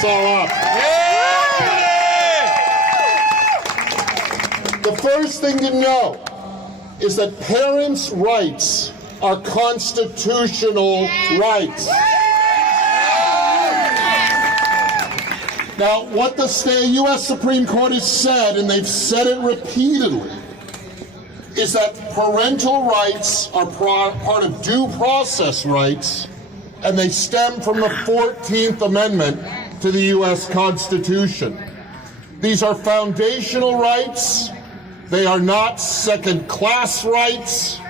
this all up. The first thing to know is that parents' rights are constitutional rights. Now, what the U.S. Supreme Court has said, and they've said it repeatedly, is that parental rights are part of due process rights, and they stem from the 14th Amendment to the U.S. Constitution. These are foundational rights. They are not second-class rights.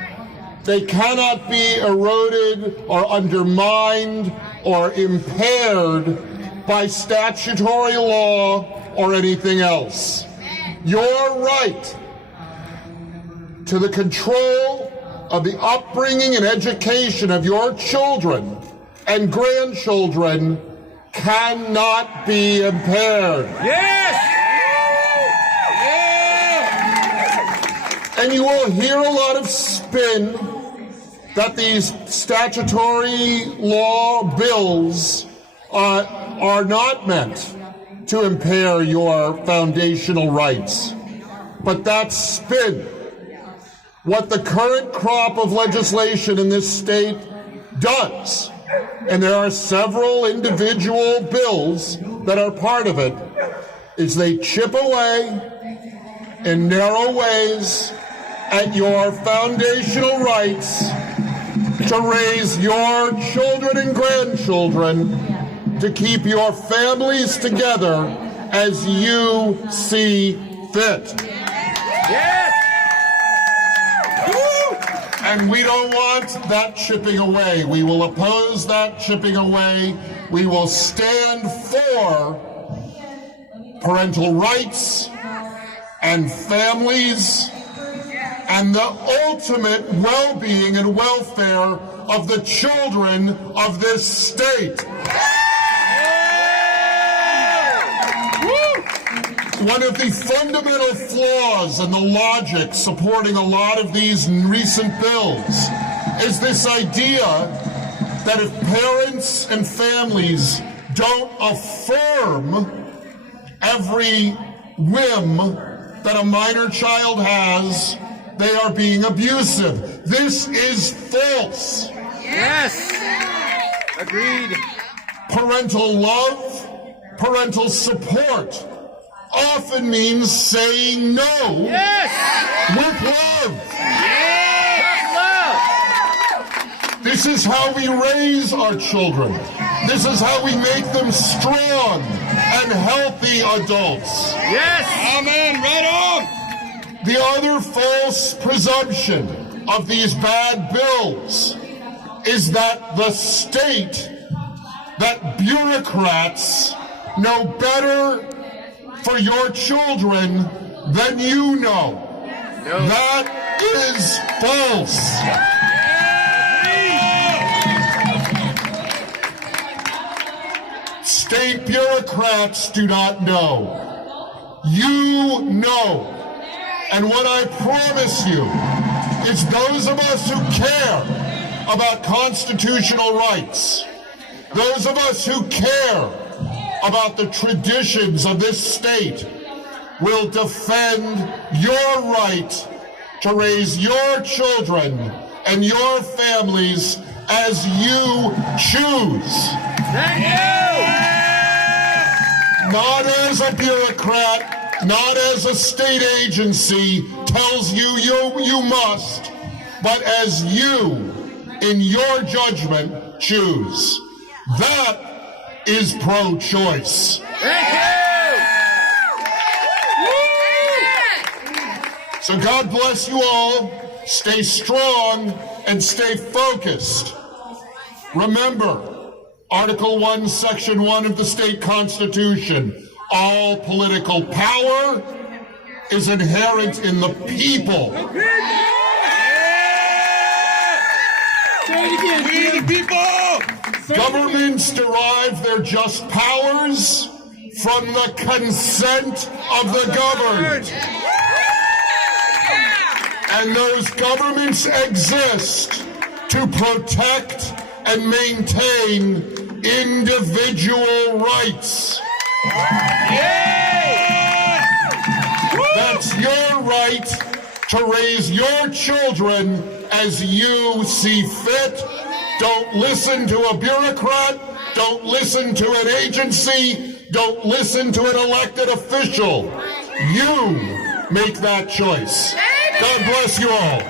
They cannot be eroded or undermined or impaired by statutory law or anything else. Your right to the control of the upbringing and education of your children and grandchildren cannot be impaired. Yes! And you will hear a lot of spin that these statutory law bills are not meant to impair your foundational rights. But that's spin. What the current crop of legislation in this state does, and there are several individual bills that are part of it, is they chip away in narrow ways at your foundational rights to raise your children and grandchildren, to keep your families together as you see fit. Yes! And we don't want that chipping away. We will oppose that chipping away. We will stand for parental rights and families and the ultimate well-being and welfare of the children of this state. One of the fundamental flaws in the logic supporting a lot of these recent bills is this idea that if parents and families don't affirm every whim that a minor child has, they are being abusive. This is false. Yes! Agreed. Parental love, parental support often means saying no. Yes! With love. Yes! This is how we raise our children. This is how we make them strong and healthy adults. Yes! Amen. Right on! The other false presumption of these bad bills is that the state, that bureaucrats know better for your children than you know. No. That is false. State bureaucrats do not know. You know. And what I promise you is those of us who care about constitutional rights, those of us who care about the traditions of this state, will defend your right to raise your children and your families as you choose. Thank you! Not as a bureaucrat, not as a state agency tells you you must, but as you, in your judgment, choose. That is pro-choice. Thank you! So God bless you all. Stay strong and stay focused. Remember, Article 1, Section 1 of the state constitution, all political power is inherent in the people. Say it again. We the people! Governments derive their just powers from the consent of the governed. And those governments exist to protect and maintain individual rights. Yeah! That's your right to raise your children as you see fit. Don't listen to a bureaucrat. Don't listen to an agency. Don't listen to an elected official. You make that choice. God bless you all.